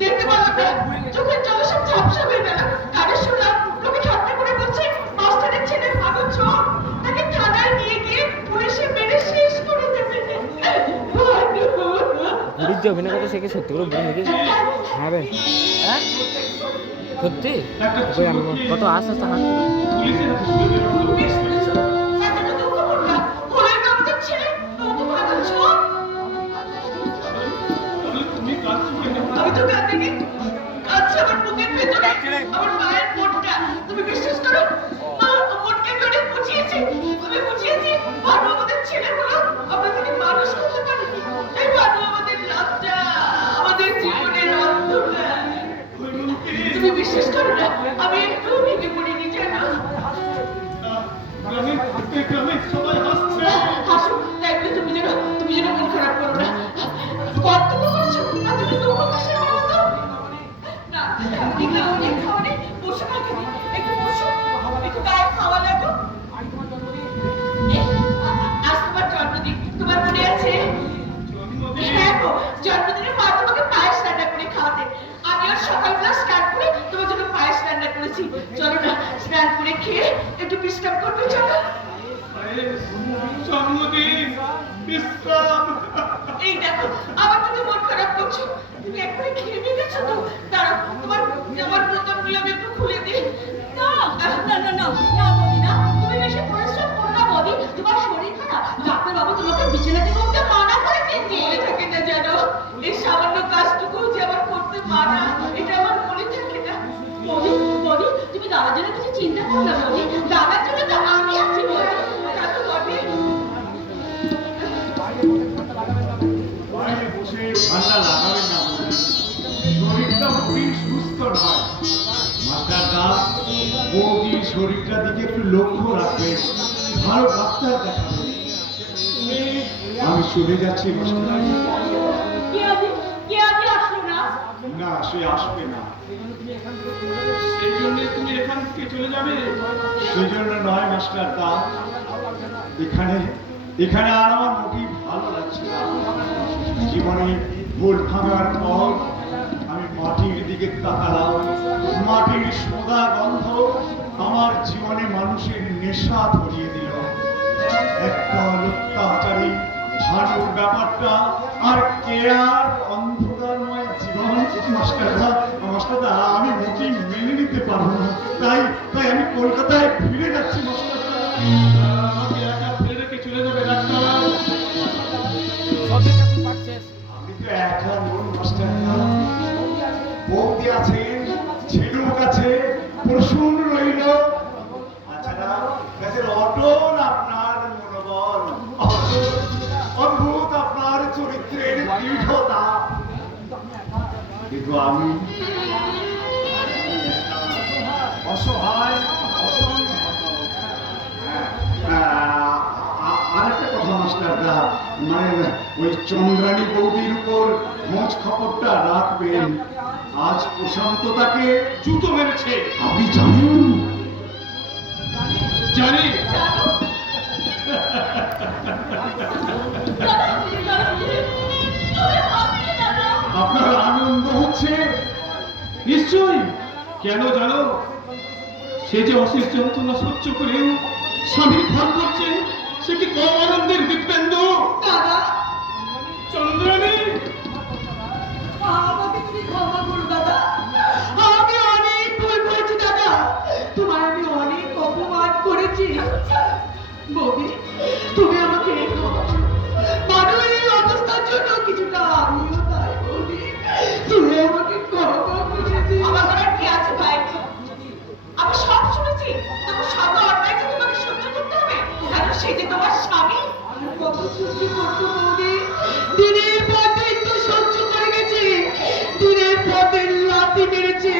দেখতে পারলাম না, চোখের জলে সব ঝাপসা হয়ে গেল। কানে শুনলাম লোকে ঠাট্টা করে বলছে মাস্টারের ছেলে ভালো চোর, তাকে থানায় নিয়ে গিয়ে পুলিশে মেরে শেষ করে দেবে। বুড়ির যে অভিনয় করতে সে কি সত্যি করে বুড়ি নাকি? হ্যাঁ ভাই, হ্যাঁ সত্যি ওই আমি কত আস্তে আস্তে হাঁটছি। আমি তো কাঁদিনি, কাঁদছে আমার বুকের ভেতরে আমার মায়ের মনটা। তুমি বিশ্বাস করো, মা মনকে ধরে বুঝিয়েছে, আমি বুঝিয়েছি ভানু আমাদের ছেলে হলো, আমরা তাকে মানুষ করতে পারি। এই ভানু আমাদের লজ্জা, আমাদের জীবনের অন্ধকার। তুমি বিশ্বাস করো না, আমি একটু ভেঙে পড়িনি জানো। হাসো, দেখবে তুমি যেন মন খারাপ করো না। কর্তব্য করেছো, আর তুমি দুঃখ কিসের বলো তো? না, অনেক খাওয়ানে বসে না খেতে, একটু বসো, একটু গায়ে খাওয়া লাগো। আজ তোমার জন্মদিন, তোমার মনে আছে? হ্যাঁ গো, জন্মদিনে মা তোমাকে পায়েস রান্না করে খাওয়াতেন। আমি আর সকালবেলা স্নান করে তোমার জন্য পায়েস রান্না করেছি। চলো না, স্নান করে খেয়ে একটু বিশ্রাম করবে, চলো। জন্মদিন বিশ্রাম। এই দেখো, আবার তুমি মন খারাপ করছো। তুমি একবারে খেয়ে নিয়ে গেছো তো? দাঁড়াও, তোমার জামার বোতামগুলো আমি একটু খুলে দিই। না না না না না বৌদি, না, তুমি বেশি পরিশ্রম করো না বৌদি, তোমার শরীর খারাপ। ডাক্তার বাবু তোমাকে বিছানা থেকে উঠতে মানা করেছেন। মনে থাকে না জানো, এই সামান্য কাজটুকু যে আমার করতে মানা, এটা আমার মনে থাকে না। বৌদি বৌদি, তুমি দাদার জন্য কিছু চিন্তা করো না বৌদি, দাদার জন্য তো আমি আছি বৌদি। দেখো বৌদি, বাইরে বসে ঠান্ডা লাগাবেন না, শরীরটা খুবই সুস্থ নয়। মাস্টারদা, বৌদির শরীরটার দিকে একটু লক্ষ্য রাখবেন, ভালো ডাক্তার দেখাবেন। আমি চলে যাচ্ছি মাস্টার। কে আগে আসলো না? না, সে আসবে না। সেই জন্য তুমি এখান থেকে চলে যাবে? সেই জন্য নয় মাস্টারদা, এখানে আর আমার মোটেই ভালো লাগছে না। জীবনে ভুল ভাঙার পর আমি মাটির দিকে তাকালাম। মাটির সোদা গন্ধ আমার জীবনে মানুষের নেশা ধরিয়ে দিল। একটা অত্যাচারী ভানুর ব্যাপারটা আর কেয়ার অন্ধকারময় জীবন। মাস্টারদা, আমি মোটেই মেনে নিতে পারবো না। তাই আমি কলকাতায় ফিরে যাচ্ছি মাস্টারদা। আমাকে একা ফেলে রেখে চলে যাবে ডাক্তার? সবই যখন পারছিস আমি তো একা নই মাস্টারদা, বৌদি আছেন, ঝিনুক আছে, প্রসূন রইল, তাছাড়া গাছের অটল আপনার মনোবল, অদ্ভুত আপনার চরিত্রের দৃঢ়তা। কিন্তু আমি অসহায়, আরেকটা কথা মাস্টারদা, মানে ওই চন্দ্রানী বৌদির উপর খোঁজ খবরটা রাখবেন। আজ প্রশান্ত তাকে জুতো মেরেছে, আপনি জানেন? জানি। আপনার আনন্দ হচ্ছে নিশ্চয়ই। কেন জানো? সে যে অশেষ যন্ত্রণা সহ্য করেও স্বামীর ভাব করছে, সে কি কম আনন্দের দিব্যেন্দু? দাদা, চন্দ্রানী, আমাকে তুমি ক্ষমা করো দাদা, আমি অনেক ভুল করেছি দাদা, তোমায় আমি অনেক অপমান করেছি। বৌদি, তুমি আমাকে ক্ষমা করো। মানুষ এই অবস্থার জন্য কিছুটা আমিও তাই বৌদি, তুমি আমাকে ক্ষমা করেছি। আমার করার কি আছে ভাই? আমি সব শুনেছি, তোমার সব অন্যায় যে তোমাকে সহ্য করতে হবে, কারণ সে যে তোমার স্বামী। কত সহ্য করতো বৌদি, দিনের পর দিন তো সহ্য করে গেছে, দিনের পর দিন লাথি মেরেছে,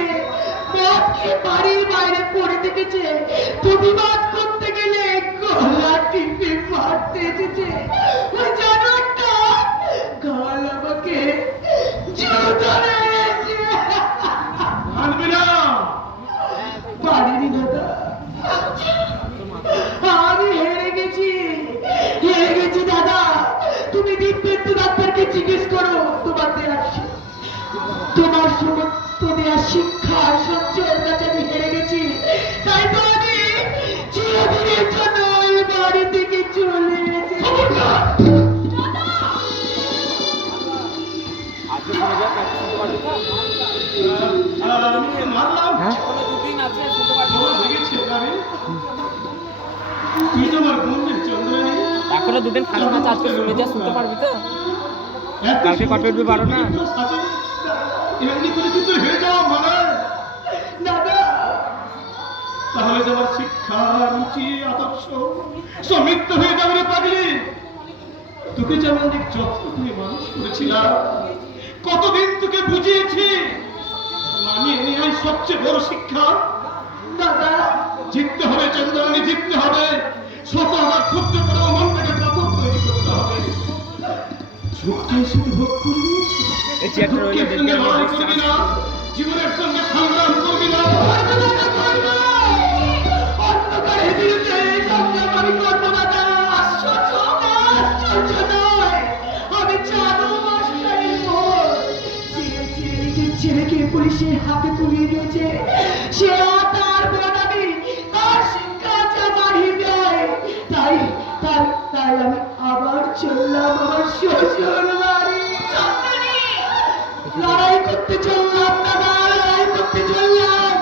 মদ খেয়ে বাড়ির বাইরে পড়ে থেকেছে, প্রতিবাদ করতে গেলে গলা টিপে মারতে এসেছে। ওই জানোয়ারটা গাল আমাকে জুতো মেরেছে। মানবি না? পারিনি দাদা, আমি হেরে গেছি দাদা। তুমি দিব্যেন্দু ডাক্তারকে জিজ্ঞেস করো, তোমার দেয়া শিক্ষার সঞ্চয়ের কাছে আমি হেরে গেছি, তাই তো আমি চিরদিনের জন্য ওই বাড়ি থেকে চলে এসেছি। আজকে শুনে যাও, কালকে শুনতে পারবি তো? আমি মানলাম হ্যাঁ? এখনো দুদিন আছে, শুনতে পারবি তোমার তো? লেগেছে গানে। তুই তো আমার বন্ধুর চন্দ্রানী। এখনো দুদিন ফাঁকা আছে, আজকে শুনে যা, শুনতে পারবি তো? কালকে কটা উঠবি, 12 না? এমনি করে তুই তোর হেরে যাওয়া মানে দাদা, তাহলে যে আমার শিক্ষা রুচি আদর্শ সব মিথ্যা হয়ে যাবে রে পাগলি। তোকে যে আমি অনেক যত্ন করে মানুষ করেছিলাম, কতদিন তোকে বুঝিয়েছি, মানিয়ে নেওয়াই সবচেয়ে বড় শিক্ষা। দাদা, জিততে হবে চন্দ্রানী, জিততে হবে। শত আমার ক্ষুদ্র করেও মনটাকে পাথর তৈরি করতে হবে। ঝুঁকতে শুধু ভোগ করবি, এই চেয়ারটা রইলে দুঃখের দেখবি সঙ্গে আমি লড়াই দেখছি। করবি না, জীবনের সঙ্গে সংগ্রাম করবি না। অন্ধকারের বিরুদ্ধে এই সংগ্রাম আমি করবো না দাদা। আশ্চর্য, আশ্চর্য নয়, আমি জাদু মশাইয়ের ভোট। যে নিজের ছেলেকে পুলিশের হাতে তুলিয়ে দিয়েছে, সে আর তার বনামি, তার শিক্ষা যা বাড়িয়ে দেয়। তাই আমি আবার চললাম আমার শ্বশুর বাড়ি। লড়াই করতে চললাম দাদা, লড়াই করতে চললাম।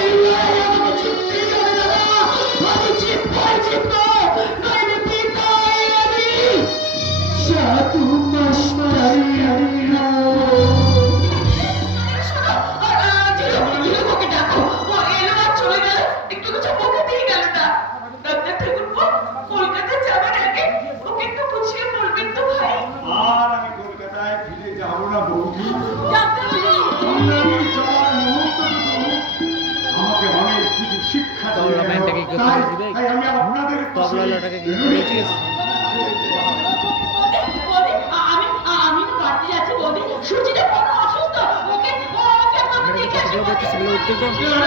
এই লড়াই আমাকে জিততেই হবে দাদা, আমি জিতবই জিতবো, নইলে বিদায় আমি সাধু মাস্টারি। ওকে ডাকো, ও এলো আর চলে গেল, একটু কিছু মুখে দিয়ে গেল না। ডাক্তার ঠাকুরপো, কলকাতা যাবার আগে ওকে একটু বুঝিয়ে বলবেন তো ভাই। আর আমি কলকাতায় ফিরে যাব না বৌদি। ডাক্তারবাবু, আমি যাওয়ার মুহূর্তটুকু আমাকে অনেক কিছু শিক্ষা দিয়ে তবলা গেল। ব্যান্ডটাকে কি তাই করেছি রে? তাই আমি আপনাদের তবলা লটাকে কি রুড়ি করেছিস? আমি তো বাড়িতে যাচ্ছি বৌদি, সুচিটা বড় অসুস্থ, ওকে একবার দেখে আসি। ভিডিও করতে সেগুলো উঠতে তো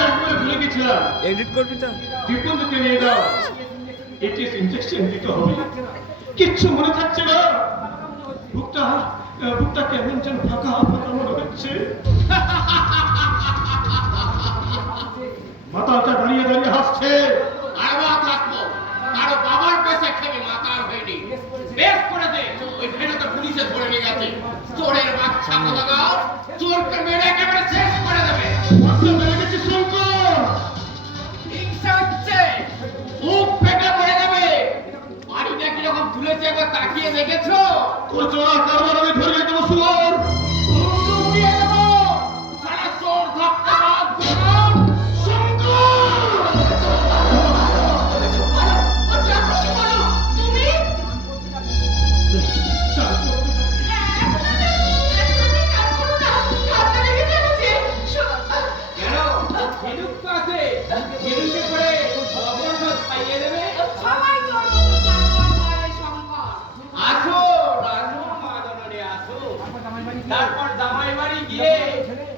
একবারে ভুলে গেছিলাম। এডিট করবি তো? দীপবন্ধুকে নিয়ে যাও, এটিএস ইনজেকশন দিতে হবে। কিচ্ছু মনে থাকছে না, বুকটা কেমন যেন ফাঁকা ফাঁকা মনে হচ্ছে। মাতালটা দাঁড়িয়ে দাঁড়িয়ে হাসছে। আর বাদ রাখবো, কারো বাবার পয়সা খেয়ে মাতাল হয়নি। বেশ করে দে, ওইখানে তো পুলিশে ধরে নিয়ে গেছে। চোরের বাচ্চা কোথাকার, চোরকে মেরে একেবারে শেষ করে দেবে। বাচ্চা মেরে গেছে শঙ্কর। হিংসা হচ্ছে, মুখ ফেটে পড়ে যাবে। বাড়িটা কিরকম তুলেছে একবার তাকিয়ে দেখেছো? তোর চোরা কারবার আমি ধরিয়ে দেবো শুয়োর। মুন্ডু উড়িয়ে দেবো। সারা চোর ধপ্পা বাদ চোর। কেন? ঝিনুক তো আছে। ঝিনুকে করে অপরাধ খাইয়ে দেবে। আসো, আসো, মাদনারে আসো। তারপর জামাই বাড়ি গিয়ে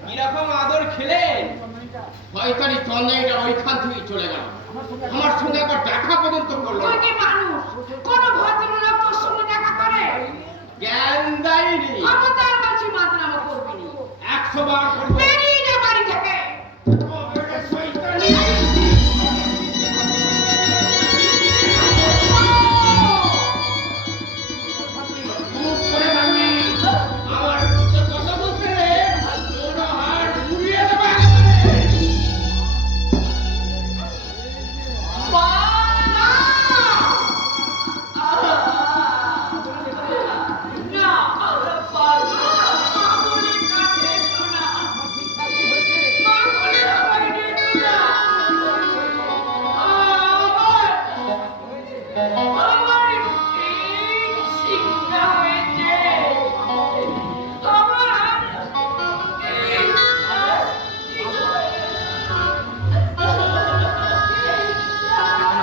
কিরকম আদর খেলেন? শয়তানি চন্দ্রাইটা ওইখান থেকে চলে গেল। আমার সঙ্গে একবার দেখা পর্যন্ত করলো না। কোন ভদ্রলোক তোর সঙ্গে দেখা করে? জ্ঞান দেয়নি। ক্ষমতার কাছে মাতলামো করবি নি। 100 বার করবো। বেরিয়ে যা বাড়ি থেকে। ও বেটা শয়তানি। মুখ করে থাকবি। আমার বিরুদ্ধে কথা বলতে রে, তোর হাড় উড়িয়ে দেবো একেবারে।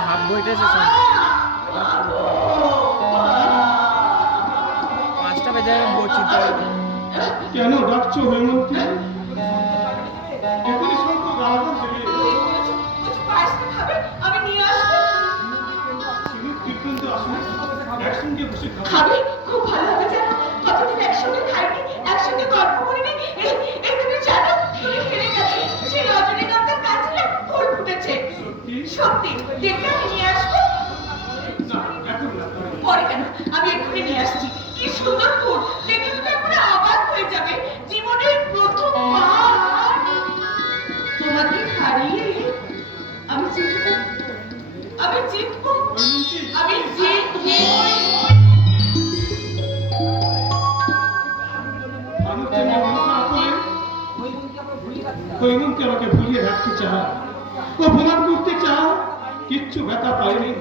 হাফ বইটা শেষ হয়। 5টা বেজে যাবে, বই চিনতে পারবি। কেন ডাকছো হেমন্তী? এখনই শঙ্কর আগুন দেবে। আমি নিয়ে আসবো। চিনি দীপবন্ধু আসুন, একসঙ্গে বসে খাবো। খাবি? খুব ভালো হবে জানো, কতদিন একসঙ্গে খাইনি, একসঙ্গে গল্প করিনি। এই তুমি জানো, তুমি হেরে গেছো। দেখে আমি নিয়ে আসবো। না, এখন না। পরে কেন, আমি এক্ষুনি নিয়ে আসছি। কি সুন্দর ফুল, দেখে তুমি এখন অবাক হয়ে যাবে। জীবনের প্রথমবার তোমাকে হারিয়ে আমি জিতবো, আমি জিতবো, আমি জিতবো। আমি তো মন খারাপ করে হৈমন্তী আমাকে ভুলিয়ে রাখতে চায়, ও প্রমাণ করতে চায় কিচ্ছু ব্যথা পায়নি।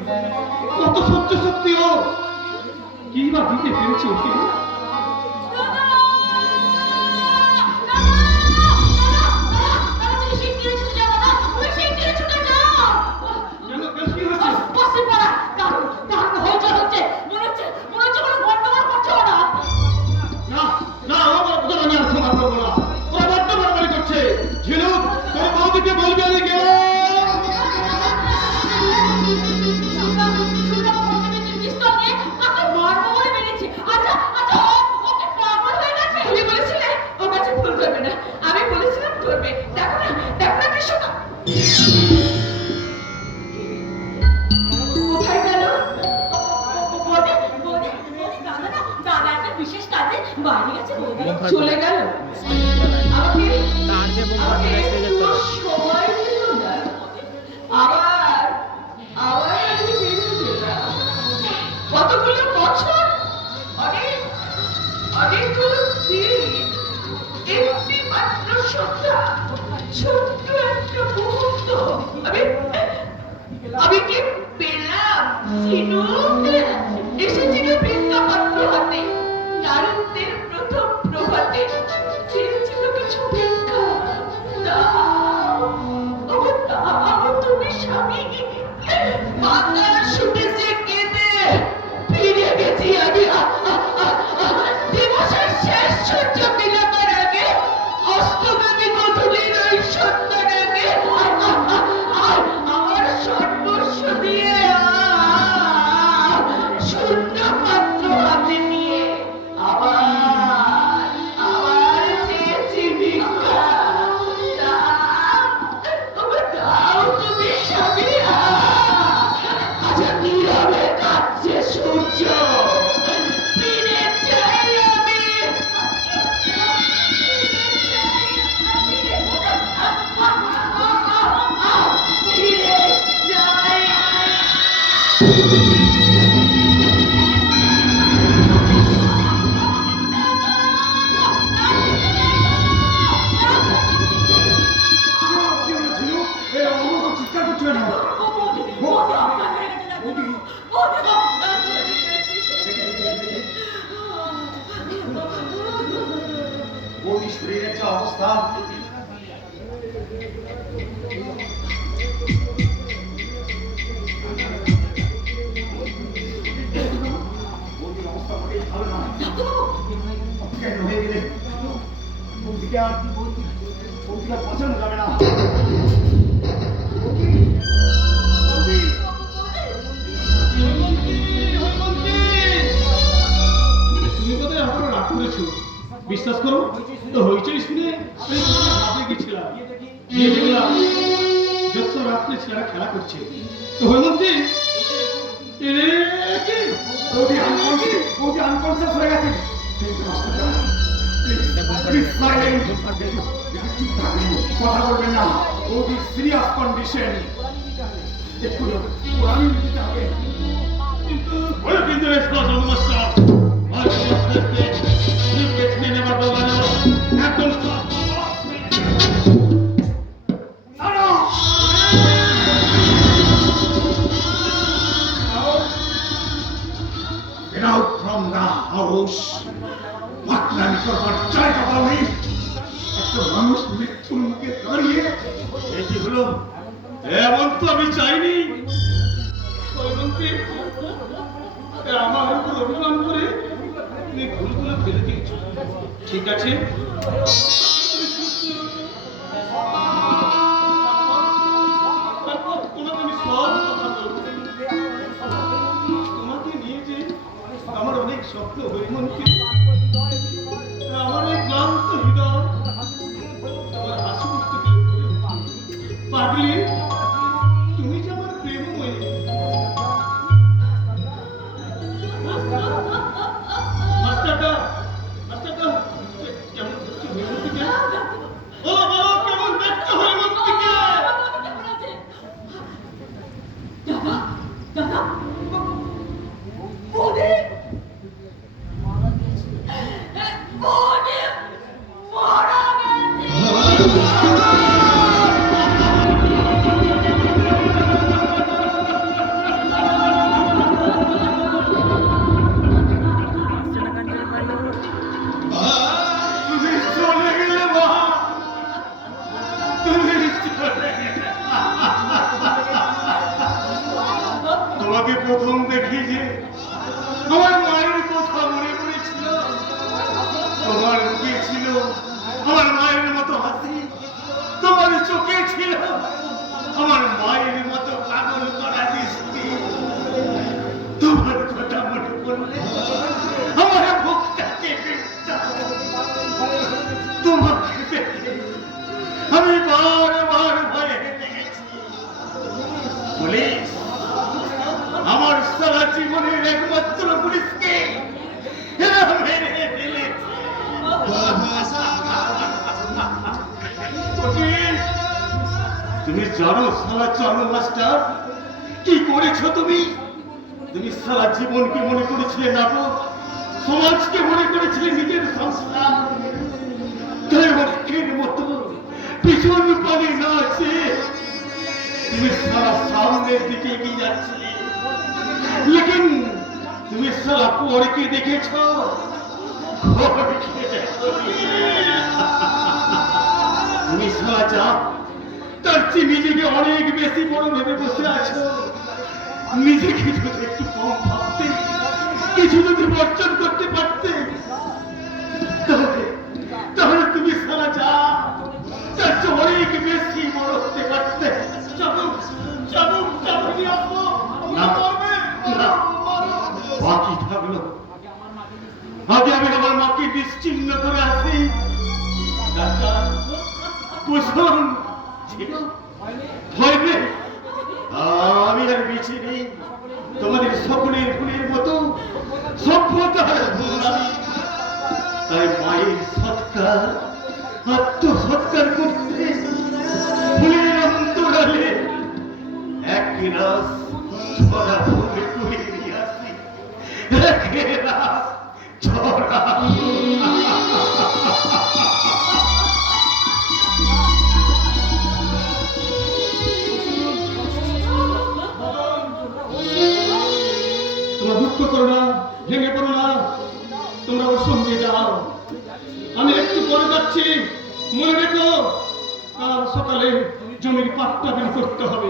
কত সহ্য শক্তিও কি বা দিতে পেরেছে ওকে। কেন কেন কি হয়েছে? না না, আমার কথা আমি আর ক্ষমা করবো না। ওরা বড্ড বাড়াবাড়ি করছে। ঝিনুক, তোর বৌদিকে বলবি আমি গেলাম। আমি বলেছিলাম ধরবে, দেখো না, দেখো না কৃষ্ণকা কোথায় গেল? দাদা একটা বিশেষ কাজে বাইরে গেছে, চলে গেল। আমাকে তার দিয়ে বোম আমাকে ফাটিয়ে আসতে যেত। একটু সময় দিল না। আবার আবার আমি বেরিয়ে গেলাম। কতগুলো বছর, অনেক অনেকগুলো দিন, একটি মাত্র সন্ধ্যা, ছোট্ট একটা মুহূর্ত। আমি কি পেলাম? ঝিনুক এসেছিল বৃন্দাপাত্র হাতে, নারদদের প্রথম প্রভাতে। চেয়েছিল কিছু ভিক্ষা, দাও, ওগো দাও তুমি স্বামী। বাতাস শুনেছে কেঁদে, ফিরে গেছি আমি। দিবসের শেষ সূর্য মিলাবার আগে, অস্তগামী গধূলির ওই সন্ধ্যার আগে, আমার সর্বস্ব দিয়ে শূন্য পাত্র হাতে নিয়ে আবার আবার চেয়েছি ভিক্ষা। দাও তুমি স্বামী। আজ নীরবে কাঁদছে সূর্য, ফিরে চাই আমি। ফিরে চাই। কি হলো ঝিনুক? এই অমর তো চিৎকার করছো কেন? বৌদি শরীরের যে অবস্থা, বৌদির অবস্থা মোটেই ভালো নয়। অজ্ঞান হয়ে গেলে বৌদিকে আর বাঁচানো যাবে না। বৌদি, বৌদি, তুমি বোধহয় এখনো রাগ করেছো। বিশ্বাস করো, তো হইচই শুনে আমি ভাবে গেছিলাম, গিয়ে দেখলাম যত রাত্রে ছেলেরা খেলা করছে। তো হৈমন্তী, বৌদি আনকনসিয়াস হয়ে গেছে। কথা বলবেন না, বৌদি সিরিয়াস কন্ডিশন। এক্ষুনি ওরানি দিতে হবে। কিন্তু নমস্কার একদম Get out from the house. পাকনামি করবার জায়গা পাওনি। একটা মানুষ মৃত্যুর মুখে দাঁড়িয়ে এই কি হলো? এমন তো আমি চাইনি। হৈমন্তী, আমার উপর অভিমান করে তুমি ভুলগুলো ফেলে দিয়েছো। ঠিক আছে, তারপর তোমাকে আমি সব কথা বলবো। তোমাকে নিয়ে যে আমার অনেক স্বপ্ন, হৈমন্তী। আমার এই ক্লান্ত হৃদয় তোমার হাসি মুখতে পাগলি, তুমি যে আমার প্রেমময়ী, তুমি চলে গেলে মা, তুমি চলে গেলে। তোমাকে প্রথম দেখি যে আমার মায়ের কথা মনে পড়েছিল। তোমার মুখে ছিল আমার মায়ের মতো হাসি, তোমার চোখে ছিল আমার মায়ের মতো পাগল করা দৃষ্টি। তোমার কথা মনে পড়লে আমার বুকটা কেঁপে উঠত। তোমাকে দেখে আমি বারবার ভয়ে লেগেছি। পুলিশ, আমার সারা জীবনের একমাত্র পুলিশকে এরা মেরে ফেলেছে। উকিল, তুমি জানো সারা চলো মাস্টার কি করেছো তুমি? তুমি সারা জীবনকে মনে করেছিলে নাটক, সমাজকে মনে করেছিলে নিজের সংস্থান। দৈবকের মতো পিছন পানে না আছে তুমি সারা সামনের দিকে এগিয়ে যাচ্ছিলে। লেকিন তুমি সারা পরকে দেখেছ, ঘরকে দেখোনি। তুমি সারা যা তার চেয়ে নিজেকে অনেক বেশি বড় ভেবে বসে আছো। নিজেকে যদি একটু কম ভাবতে, কিছু যদি বর্জন করতে পারতে, তাহলে তাহলে তুমি সারা যা তার চেয়ে অনেক বেশি বড় হতে পারতে। বাকি থাকলো আগে আমি আমার মাকে নিশ্চিন্ন করে আসি। ডাক্তার, কুসুম ছিল ভয় নেই, আমি আর বেঁচে নেই। তোমাদের সকলের ফুলের মতো সভ্যতার ভুল আমি। তাই মায়ের সৎকার, আত্মসৎকার করতে ফুলের অন্তরালে এক রাস ছড়া ফুলে তুলে নিয়ে আসি। এক রাস ছড়া। তোমরা দুঃখ করো না, ভেঙে পড়ো না, তোমরা ওর সঙ্গে যাও। আমি একটু পরে যাচ্ছি। মনে রেখো, কাল সকালে জমির পাট্টা বিল করতে হবে।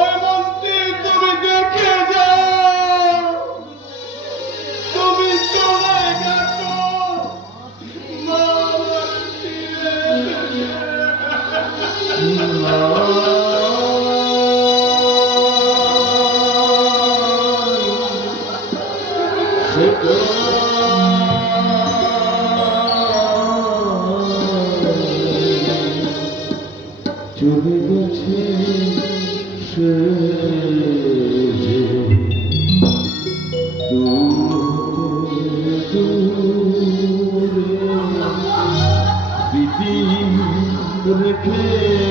ওই মন্ত্রী, তুমি দেখে যাও, তুমি চলে গেছো। মা আমার ফিরে চলে গেছে সে যে দূরে স্মৃতি রেখে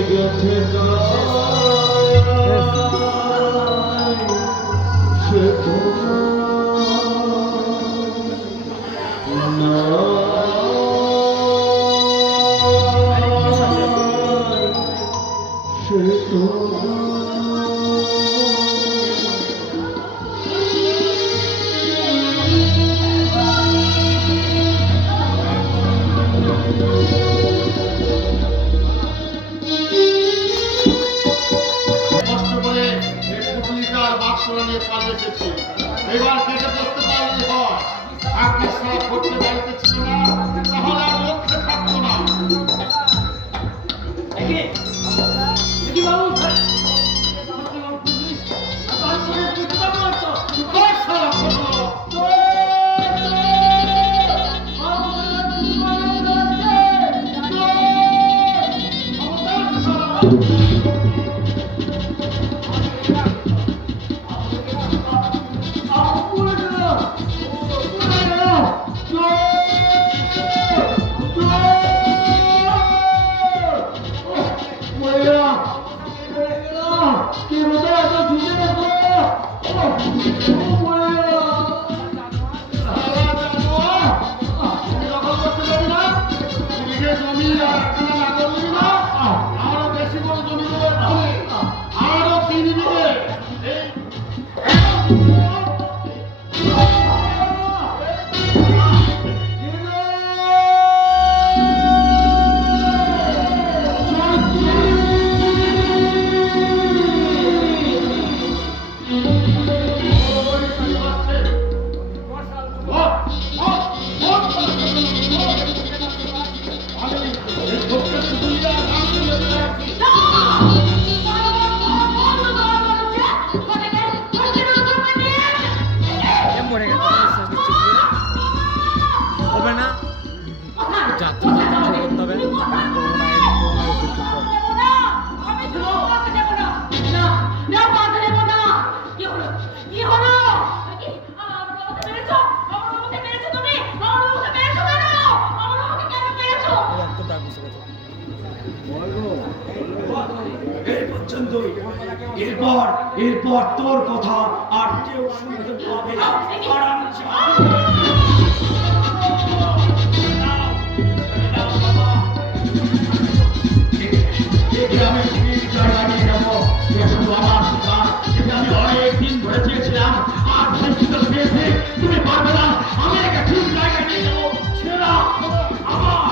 গেছে সে তো কষ্ট করে এই পুটলিকার বাক্স নিয়ে পালিয়ে এসেছি। এবার কেটে পড়তে পারলে হয়। আপনি সব করতে বাড়িতে ছিল না, তাহলে আর লক্ষ্যে থাকতো না। এ মরে গেছে বিশ্বাস দিচ্ছি কি করে? হবে না যাত্রা যাত্রা শুরু করতে হবে তো ডাক বসে গেছে এই পর্যন্ত এরপর তোর কথা আর কেউ শুনতে পাবে না আর আমি যাব। একে আমি ঠিক জায়গায় নিয়ে যাবো। এ শুধু আমার শিকার, একে আমি অনেকদিন ধরে চেয়েছিলাম। আর সেই সুযোগ পেয়েছে, তুমি পারবে না। আমি একে ঠিক জায়গায় নিয়ে যাবো। ছেড়া আমার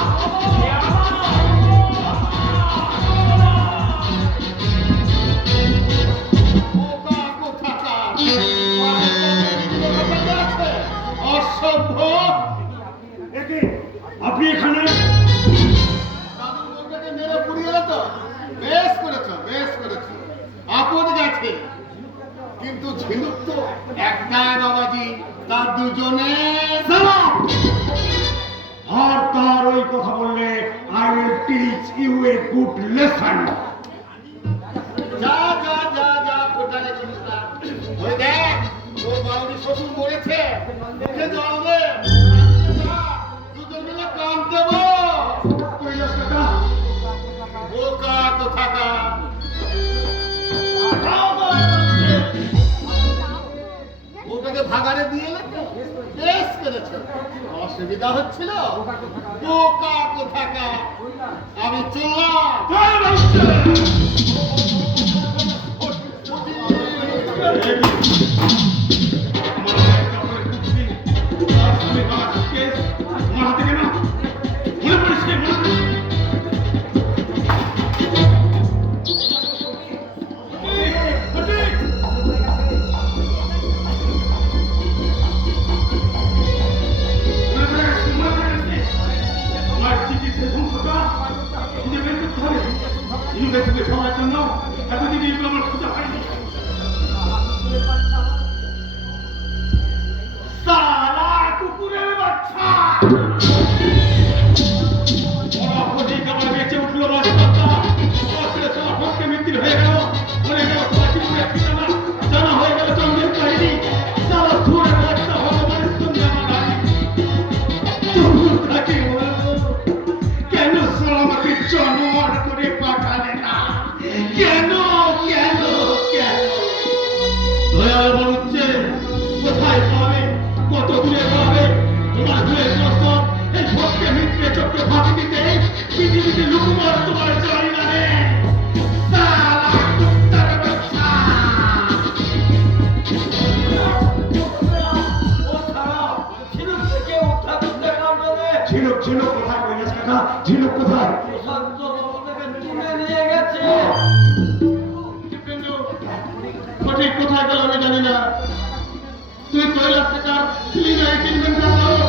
অসভ্য! একে আপনি এখানে দাদুর বউটাকে মেরে পুড়িয়ে এলো তো? বেশ করেছো, বেশ করেছো। আপদ গেছে। কিন্তু ঝিনুক তো একটাই বাবাজি, তার দুজনে সালাম। আর তার ওই কথা বললে I will teach you a good lesson. যা যা যা যা কোথায় রেখেছিস না? ওই দেখ, ও বাউরি শ্বশুর মরেছে, মুখে জড়াবে। যা, দুজন মিলে কান দেবো। কৈলাস কাকা, বোকা কোথাকার। ওটাকে ভাগাড়ে দিয়ে এলে তো? বেশ করেছো। অসুবিধা হচ্ছিল? বোকা কোথাকার। আমি চললাম। জয় বাচ্চা। সবার জন্য এতদিন এগুলো আমার খোঁজা হয়নি। সালা কুকুরের বাচ্চা! ওরা প্রতীক আমার বেঁচে উঠলো বাচ্চাটা। অস্ত্রে সব ভক্তে মৃত্যু হয়ে গেল। মরে গেল সচিবের ঠিকানা। জানা হয়ে গেল চন্দ্রের কাহিনী। সালা ধুরের বাচ্চা ভগবানের সঙ্গে আমার আগে। তবু তাকে বলবো, কেন সালা আমাকে জানোয়ার করে পাঠালে না? কেন কেন কেন? দয়াল বলছে কোথায় পাবে, কত দূরে পাবে? তোমার দূরে দর্শক এই ভক্তে মিত্রে চক্রে ফাঁকি দিতে পৃথিবীতে লুকুমার তোমার জানি না রে। সালা কুত্তার বাচ্চা! ঝিনুক ঝিনুক কোথায় কৈলাস কাকা? ঝিনুক কোথায়? দীপেন্দ্র, সঠিক কোথায় গেল আমি জানি না। তুই কৈলাস কাকার ক্লিনায় ট্রিটমেন্ট করো।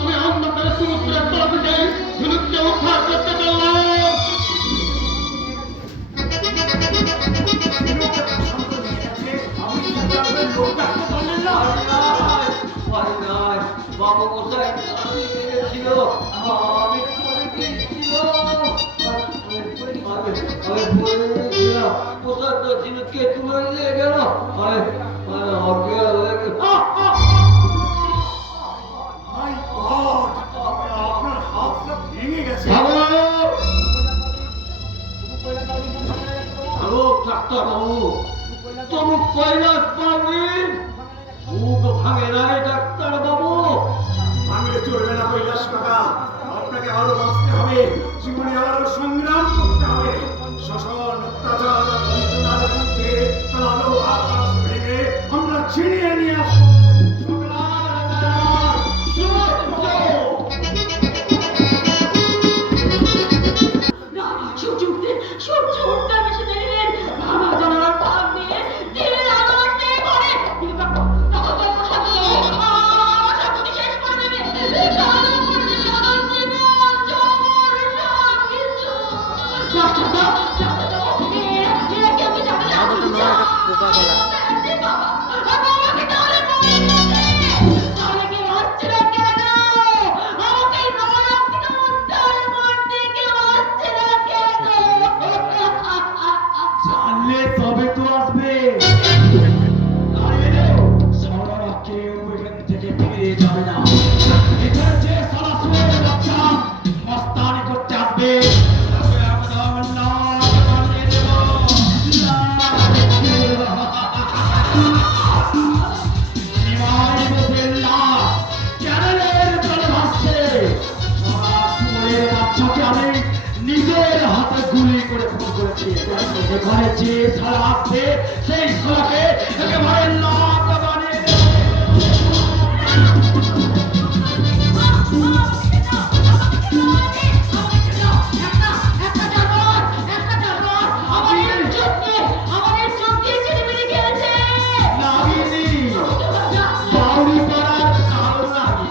আমি অন্ধকারে সমুদ্রের তরফে যাই, ঝিনুককে উদ্ধার করতে পারলাম। বাবু কোথায় ছিল? আমি পড়ে গিয়েছিলাম। কোথায় তো ঝিনুককে তুলে নিয়ে গেল। অজ্ঞান হয়ে গেল। My God! আপনার হাতটা ভেঙে গেছে। হ্যালো ডাক্তার বাবু, তুমি কৈলাস পাবেন? মুখ ভাঙে নাই ডাক্তার বাবু। ভাঙলে চলবে না কৈলাস কাকা, আপনাকে আরো বাঁচতে হবে, জীবনে আরো সংগ্রাম করতে হবে। শোষণ, অত্যাচার, বঞ্চনার মধ্যে কালো আকাশ ভেঙে আমরা ছিনিয়ে নিয়ে আসবো না, সূর্য উঠতে আমি সেটা নিলেন। ভাবা জানালার ফাঁক দিয়ে দিনের আলো আসতে পারে। তখন তো আমার সাথে আমার শক্তি শেষ করে দেবে। কালো করে দেবে আমার জীবন, যৌবন, সবকিছু। ডাক্তার দাও, ডাক্তার দাও। এরা কেউ কি জানে না? আমাদের তো নয়, এটা কোকা-কোলা। জি বাবা, আমাকে তাহলে বলে দিতে। তাহলে কেউ আসছে না কেন? আমাকে নরক থেকে উদ্ধার করতে কেউ আসছে না কেন? জানলে তবে তো আসবে। সারা কেউ এখান থেকে ফিরে যাবে না। এখানে যে সারা সুরের বাচ্চা মস্তানি করতে আসবে তাকে একদম নাক বানিয়ে দেব। নিমাই বসের লাশ ক্যানেলের জলে ভাসছে। সারা সুরের বাচ্চাকে আমি নিজের হাতে গুলি করে খুন করেছি। এখানে যে সারা আসবে সেই সারাকে একেবারে নাক বানিয়ে দেব। নাগিনী, বাউরি পাড়ার কালো নাগিনী।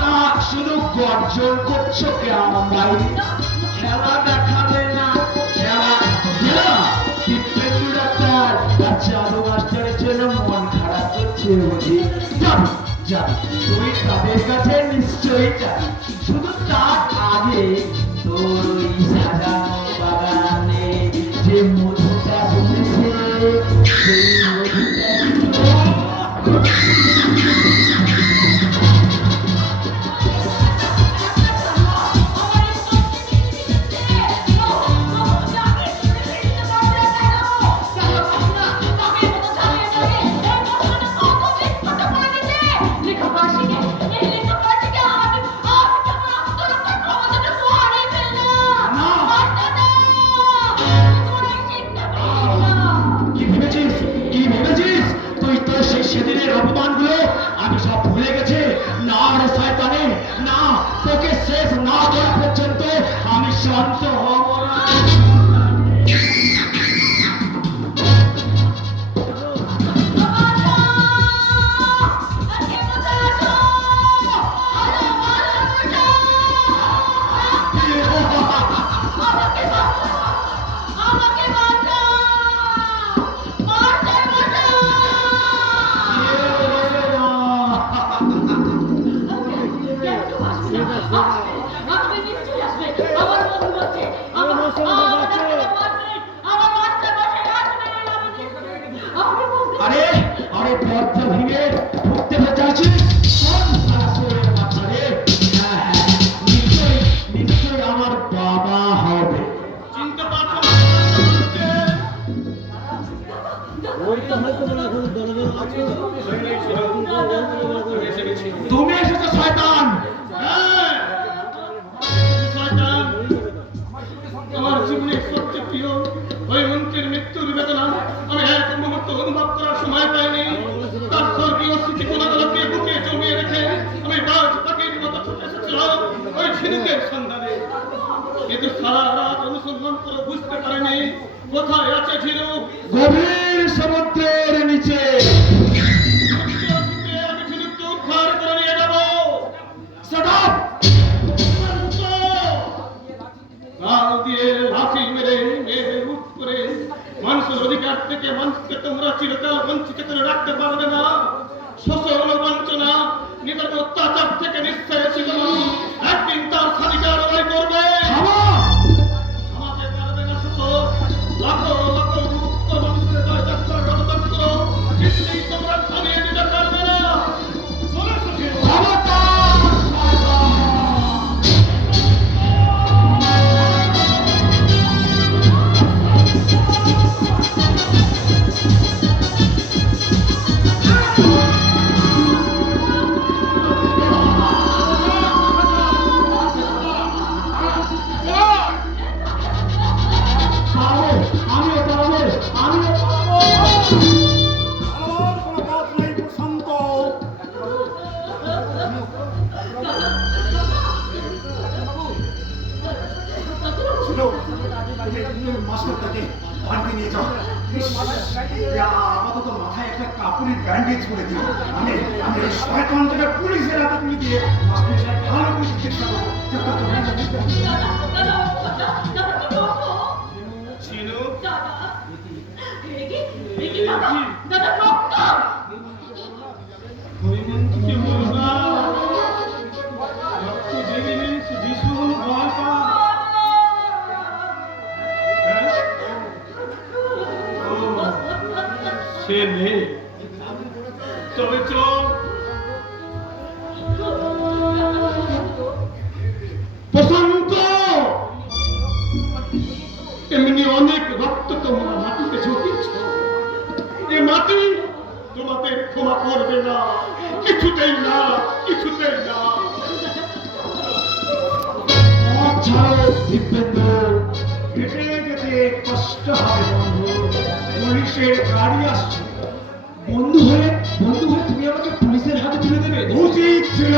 তা শুধু গর্জন করছো কেন ভাই? খেলা দেখাবে না, খেলা খেলা। দীপেন্দু ডাক্তার আর চালু মাস্টারের জন্য মন খারাপ করছে বুঝি? যাবি যাবি, তুই তাদের কাছে নিশ্চয়ই যাবি। শুধু তার আগে তোর ওই সাজানো বাগানে যে মধুটা ফুটেছে সেই কি ভেবেছিস, কি ভেবেছিস? তুই তো সেই সেদিনের অপমানগুলো আমি সব ভুলে গেছি। না রে শয়তানে, না, তোকে শেষ না করা পর্যন্ত আমি শান্ত হব না। আরে আরে দরজা ভেঙে ঢুকতে চাইছিস? কোন সারা শোরের বাচ্চা রে? হ্যাঁ হ্যাঁ, নিশ্চয়ই নিশ্চয়ই আমার বাবা হবে। চিনতে পারছো না? তুমি এসেছো শয়তান। হ্যাঁ, শয়তান। আমার জীবনের সবচেয়ে প্রিয় ওই মন্ত্রীর মৃত্যুর বেদনা আমি এক মুহূর্ত অনুভব করার সময় পাইনি। তার স্বর্গীয় স্মৃতি কোনাগুলোকে বুকে জমিয়ে রেখে আমি বাজ পাখির মতো ছুটে এসেছিলাম ওই ঝিনুকের সন্ধানে। কিন্তু সারা রাত অনুসন্ধান করে বুঝতে পারিনি কোথায় আছে ঝিনুক। গভীর সমুদ্রের নিচে। আমি ঝিনুককে উদ্ধার করে নিয়ে যাবো। Shut up! গাল দিয়ে লাথি মেরে মেরে মুখ করে মানুষের অধিকার থেকে মানুষকে তোমরা চিরকাল বঞ্চিত করে রাখতে পারবে না। শোষণ বঞ্চনা নিদারুণ অত্যাচার থেকে নিশ্চয় ছিল একদিন তার স্বাধিকার আদায় করবে। আমাকে পারবে না শোষণ। লাখো লাখো মুক্ত মানুষের জয়যাত্রা গণতন্ত্র কিছুতেই তোমরা থামিয়ে দিতে পারবে না। চলে এসেছে। কাপড়ে ব্যান্ডেজ করে দিও। আমি আমি এই শয়তানটাকে পুলিশের হাতে তুলে দিয়ে মাস্টার সাহেব ভালো করে চিকিৎসা করবো। যাও, যাও, যাও, যাও। ছিনু হরিমন্ত্রীকে বলবা রক্ত জেগে নিয়েছে, যিশু ভয় পা। হ্যাঁ? ও, সে নেই, তবে চল প্রশান্ত, এমনি অনেক রক্ত তোমরা মাটিতে ঝুঁকিয়েছ। এ মাটি তোমাদের ক্ষমা করবে না, কিছুতেই না, কিছুতেই না। হেঁটে যেতে কষ্ট হবে বন্ধু, পুলিশের গাড়ি আসছে। বন্ধু হয়ে তুমি আমাকে পুলিশের হাতে তুলে দেবে? উচিত ছিল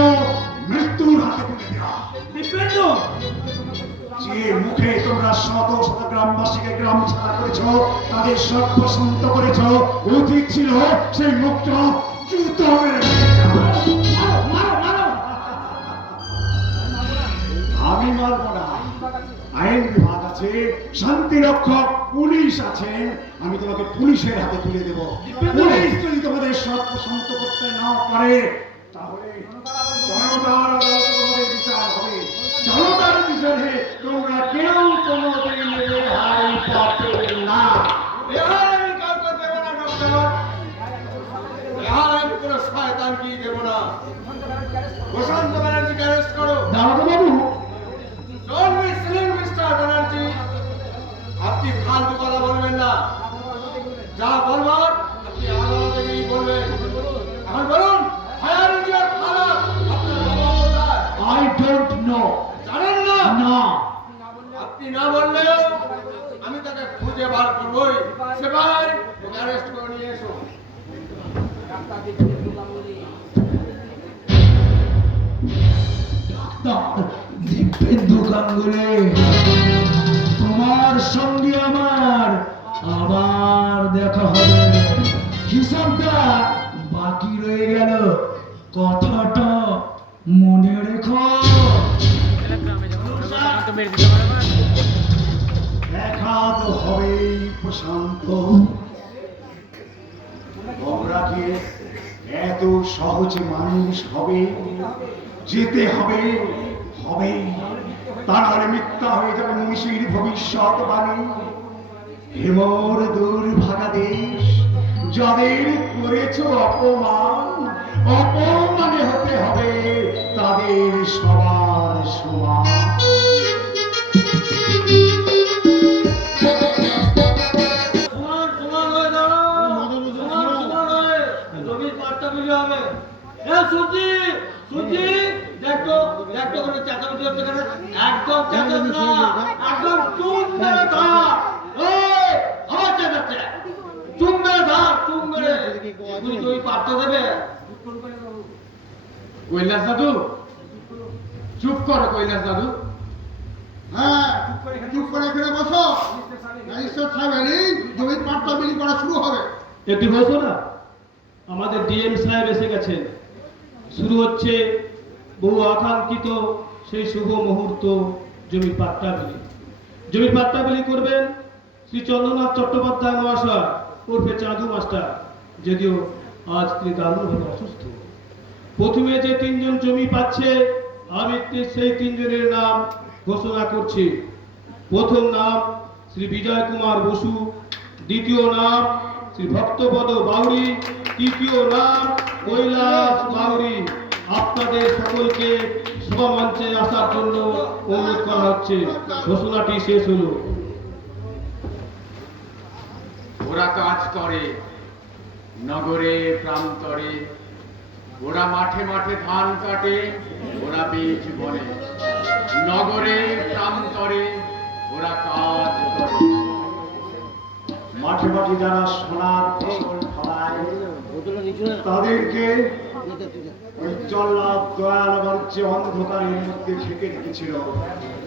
মৃত্যুর হাতে তুলে দেওয়া। যে মুখে তোমরা শত শত গ্রামবাসীকে গ্রাম ছাড়া করেছ, তাদের সর্বসন্ত করেছ, উচিত ছিল সেই মুখটা জুতো মেরে আমি মারব না। আইন বিভাগ আছে, শান্তি রক্ষক পুলিশ আছেন, আমি তোমাকে পুলিশের হাতে তুলে দেব। পুলিশ যদি তোমাদের সর্বসন্ত করতে না পারে, তাহলে জনতার আদালতে তোমাদের বিচার হবে। জনতার বিচারে তোমরা কেউ কোনোদিন রেহাই পাবে না। রেহাই কাউকে দেব না ডক্টর, রেহাই আমি কোনো শয়তানকে দেব না। প্রশান্ত ব্যানার্জিকে অ্যারেস্ট করো। দাদা বাবু, don't be ceiling mister Banerjee, আপনি ফালতু কথা বলবেন না। যা বলবার আপনি আদালতে গিয়ে বলবেন। এখন বলুন, ফায়ার ইঞ্জিন খারাপ, আপনার বাবা কোথায়? I don't know. জানেন না? না। আপনি না বললেও আমি তাকে খুঁজে বার করবই। সেবার ওকে অ্যারেস্ট করে নিয়ে এসো। দিব্যেন্দু গাঙ্গুলি, তোমার সঙ্গে আমার আবার দেখা হবে। হিসাবটা বাকি রয়ে গেল, কথাটা মনে রেখো। গ্রামে যখন ঢুকবো তখন তো মেরে দিতে পারবে না। দেখা তো হবেই প্রশান্ত। তোমরা কি এত সহজে মানুষ হবে? যেতে হবে, হবে, তা নাহলে মিথ্যা হয়ে যাবে মনীষীর ভবিষ্যৎবাণী। হেমর দুর্ভাগা দেশ, যাদের করেছ অপমান, অপমানে হতে হবে তাদের সবার সমান। সমান সমান হয়ে দাঁড়াও, সমান সমান হয়ে জমির পাট্টা বিলি হবে। এ সুজি, সুজি, দেখো দেখো করে চেঁচামেচি হচ্ছে কেন? একদম চেঁচাচ্ছ না, একদম চুপ মেরে থাক। এই, আবার চেঁচাচ্ছে। চুপ মেরে থাক, চুপ মেরে। তুমি জমি পাট্টা দেবে? কৈলাস দাদু, চুপ করো কৈলাস দাদু। হ্যাঁ, চুপ করে এখানে বসো। ম্যাজিস্ট্রেট সাহেব এলেই জমির পাট্টা বিলি করা শুরু হবে। একটু বসো না, আমাদের ডিএম সাহেব এসে গেছেন। শুরু হচ্ছে বহু আকাঙ্ক্ষিত সেই শুভ মুহূর্ত, জমির পাট্টা বিলি। জমির পাট্টা বিলি করবেন শ্রী চন্দ্রনাথ চট্টোপাধ্যায় মহাশয় ওরফে চাঁদু মাস্টার, যদিও আজ তিনি দারুণভাবে অসুস্থ। প্রথমে যে তিনজন জমি পাচ্ছে, আমি সেই তিনজনের নাম ঘোষণা করছি। প্রথম নাম শ্রী বিজয় কুমার বসু, দ্বিতীয় নাম শ্রী ভক্তপদ বাউরি, তৃতীয় নাম কৈলাস বাউরি। আপনাদের সকলকে সভা মঞ্চে আসার জন্য অনুরোধ করা হচ্ছে। ঘোষণাটি শেষ হলো। ওরা কাজ করে নগরে প্রান্তরে, ওরা মাঠে মাঠে ধান কাটে, ওরা বীজ বনে। নগরে প্রান্তরে ওরা কাজ করে। মাঠে মাঠে যারা সোনার ফসল ফলায়, তাদেরকে ওই জল্লাদ দয়াল বাড়ুচ্ছে অন্ধকারের মধ্যে ঢেকে রেখেছিল।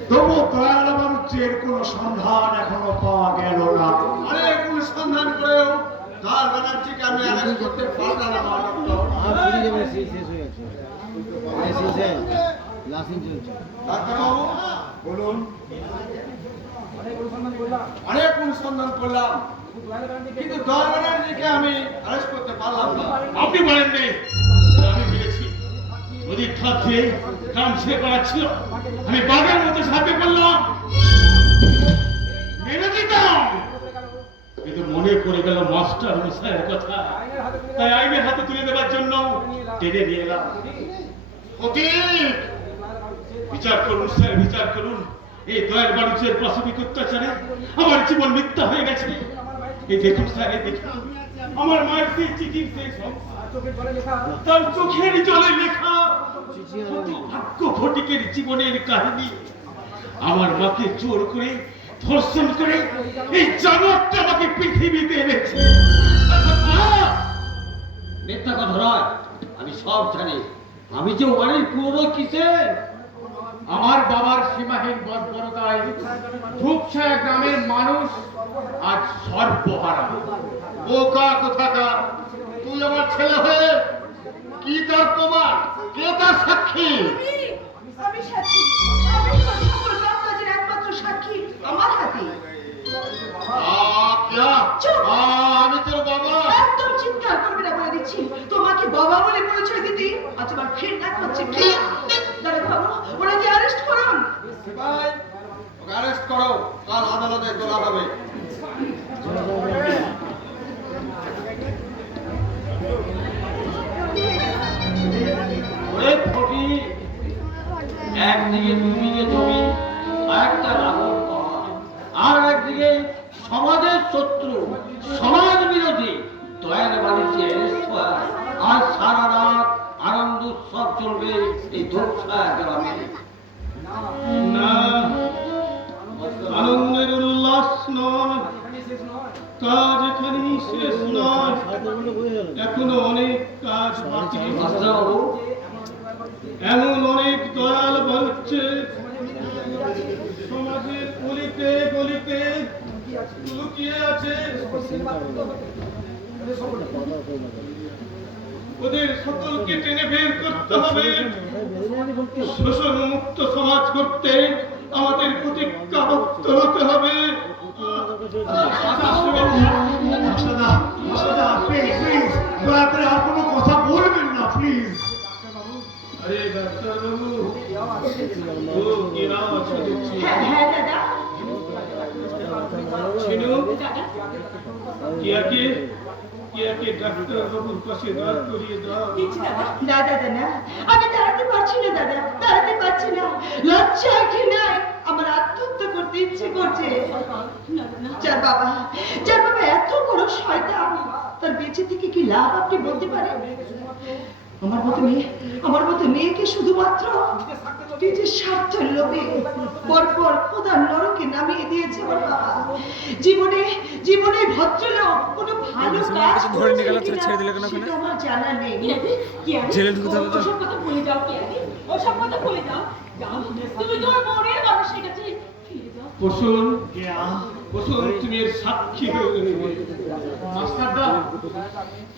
তবু দয়াল বাড়ুচ্ছের কোন সন্ধান এখনো পাওয়া গেল না। অনেক অনুসন্ধান করেও দয়াল ব্যানার্জিকে আমি অ্যারেস্ট করতে পারলাম না ডাক্তারবাবু বলুন। অনেক অনুসন্ধান করলাম কিন্তু দয়াল ব্যানার্জিকে আমি অ্যারেস্ট করতে পারলাম না। আপনি বলেন নেই, আমি পেরেছি। নদীর ধার দিয়ে গ্রাম ছেড়ে করাচ্ছিল, আমি বাঘের মতো সাথে করলাম, মেরে দিতাম, কিন্তু মনে পড়ে গেল মাস্টার মশাইয়ের কথা, তাই আইনের হাতে তুলে দেওয়ার জন্য টেনে নিয়ে এলাম। ফটিক, বিচার করুন স্যার, বিচার করুন। এই দয়াল বাড়ুচের পাশবিক অত্যাচারে আমার জীবন মিথ্যা হয়ে গেছে। এই দেখুন স্যার, এই দেখুন আমার মায়ের সেই চিঠির সেই তার চোখের জলে লেখা ভাগ্য ফটিকের জীবনের কাহিনী। আমার মাকে জোর করে ধর্ষণ করে এই জানোয়ারটা আমাকে পৃথিবীতে এনেছে। মিথ্যা কথা নয়, আমি সব জানি। আমি যে অনেক পুরনো কিসের আমার বাবার সীমাহীন বর্বরতায় ধূপছায়া গ্রামের মানুষ আজ সর্বহারা। বোকা কোথাকা, তুই আমার ছেলে হয়ে কি তার প্রমাণ, কে তার সাক্ষী? আমি সাক্ষী, আমি কথা বলবো, আপনাদের একমাত্র সাক্ষী আমার হাতে। আমি তোর বাবা। একদম চিৎকার করবে না বলে দিচ্ছি। তোমাকে বাবা বলে পরিচয় দিতে আজ আমার ঘৃণা করছে। দাঁড়া বাবু, ওনাকে অ্যারেস্ট করুন। ভাই ওকে অ্যারেস্ট করো, কাল আদালতে তোলা হবে। ওরে ফটিক, একদিকে 2 বিঘে জমি, আরেকটা লাঙল করা, আর একদিকে সমাজের শত্রু, সমাজ বিরোধী দয়াল বাড়িতে অ্যারেস্ট হয়। আজ সারা রাত আনন্দ উৎসব চলবে এই ধূপছায়া গ্রামে। না, আনন্দের উল্লাস নয়, কাজ এখানেই শেষ নয়, এখনো অনেক কাজ বাকি। মাস্টারবাবু, এমন অনেক দয়াল বাড়ছে সমাজের গলিতে গলিতে লুকিয়ে আছে। ওদের সকলকে টেনে বের করতে হবে। শোষণ মুক্ত সমাজ করতে আমাদের প্রতিজ্ঞাবদ্ধ হতে হবে। মাস্টারদা, মাস্টারদা, প্লিজ প্লিজ দয়া করে আর কোনো কথা বলবেন না প্লিজ। আরে ডাক্তারবাবু, ও কি নাম আছে দেখছি। হ্যাঁ হ্যাঁ দাদা, ছিনু, দাদা কিয়াকে ডাক্তারবাবুর পাশে দাঁড় করিয়ে দাও। দিচ্ছি দাদা। দাদা দাদা, আমি দাঁড়াতে পারছি না দাদা, দাঁড়াতে পারছি না। লজ্জায় ঘৃণায় আমার আত্মহত্যা করতে ইচ্ছে করছে। যার বাবা এত বড় শয়তান, তার বেঁচে থেকে কি লাভ আপনি বলতে পারেন? আমার মতো মেয়েকে শুধুমাত্র নিজের স্বার্থের লোভে পরপর খোদার নরকে নামিয়ে দিয়েছে আমার বাবা। জীবনে ভদ্রলোক কোনো ভালো কাজ ধরে নিয়ে গেল, করেছে ছেড়ে দিল কিনা কেন ওখানে? সেটা আমার জানা নেই। জেলে ঢুকতে হবে তো। ওসব কথা ভুলে যাও, কিয়াদি। ওসব কথা ভুলে যাও। যাও, তুমি তোমার মনের মানুষের কাছে ফিরে যাও। বসুন, বসুন, তুমি এর সাক্ষী হয়ে রইবে। মাস্টারদা,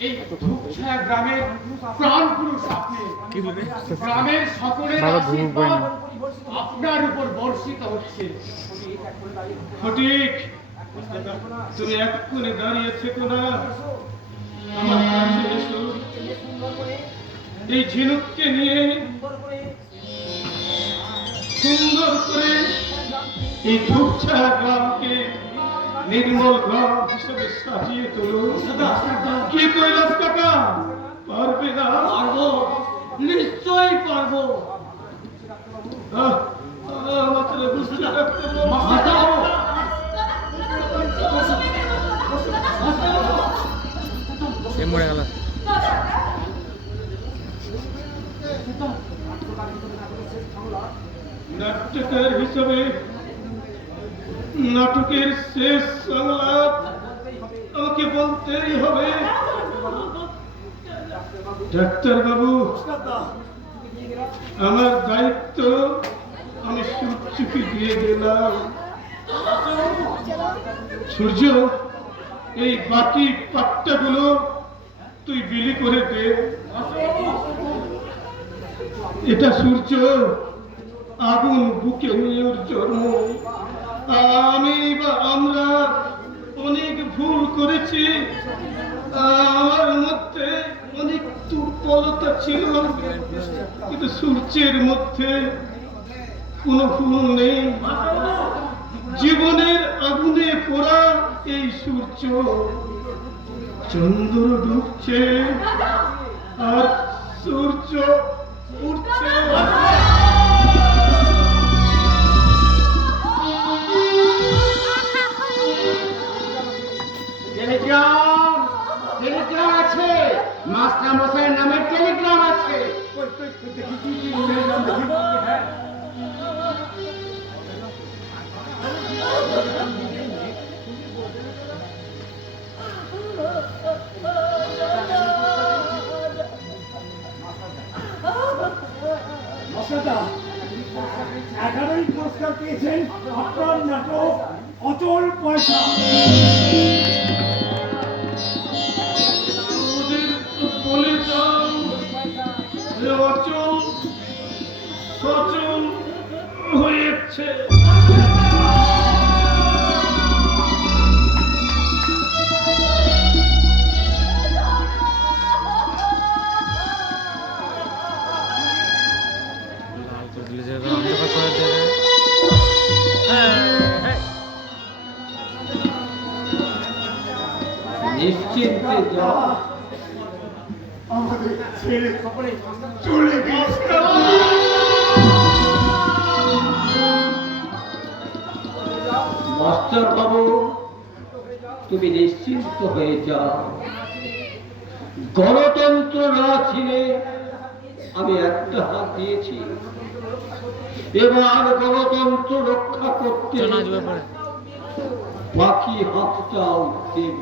এই ধূপছায়া গ্রামের প্রাণ পুরুষ আপনি। কি বলবে? গ্রামের সকলের বাবা ঘুমু পায় না। আশীর্বাদ আপনার উপর বর্ষিত হচ্ছে। ফটিক, তুমি এক্ষুনি দাঁড়িয়ে থেকো না, আমার কাছে এসো। এই ঝিনুককে নিয়ে সুন্দর করে এই ধূপছায়া গ্রামকে নির্মল গ্রাম হিসেবে সাজিয়ে তোলো। কি কৈলাস কাকা, পারবে না? পারবো, নিশ্চয়ই পারবো। আমার ছেলে বুঝতে পারতে মাস্টারবাবু, এ মরে গেল। নাট্যকার হিসেবে নাটকের শেষ সংলাপ আমাকে বলতেই হবে। ডাক্তার বাবু, আমার দায়িত্ব আমি সূর্যকে দিয়ে গেলাম। সূর্য, এই বাকি পাট্টাগুলো তুই বিলি করে দে। এটা সূর্য আগুন বুকে নিয়ে ওর জন্ম। আমি বা আমরা অনেক ভুল করেছি, আমার মধ্যে অনেক দুর্বলতা ছিল, কিন্তু সূর্যের মধ্যে কোনো ভুল নেই। জীবনের আগুনে পোড়া এই সূর্য, চন্দ্র ডুবছে আর সূর্য উঠছে। টেলিগ্রাম টেলিগ্রাম আছে, মাস্টার মশাইয়ের নামে টেলিগ্রাম আছে। এগারোই পুরস্কার পেয়েছেন আপনার নাটক অচল পয়সা। ওদের বলে দাও যে অচল সচল হয়েছে। অন্ধকার করে দেবে। নিশ্চিন্তে যা, আমাদের ছেড়ে চলে গেছে। মাস্টার বাবু তুমি নিশ্চিন্ত হয়ে যাও। গণতন্ত্র না ছিলে আমি একটা হাত দিয়েছি, এবার গণতন্ত্র রক্ষা করতে চল নাচবে পরে। বাকি হাতটাও দেব।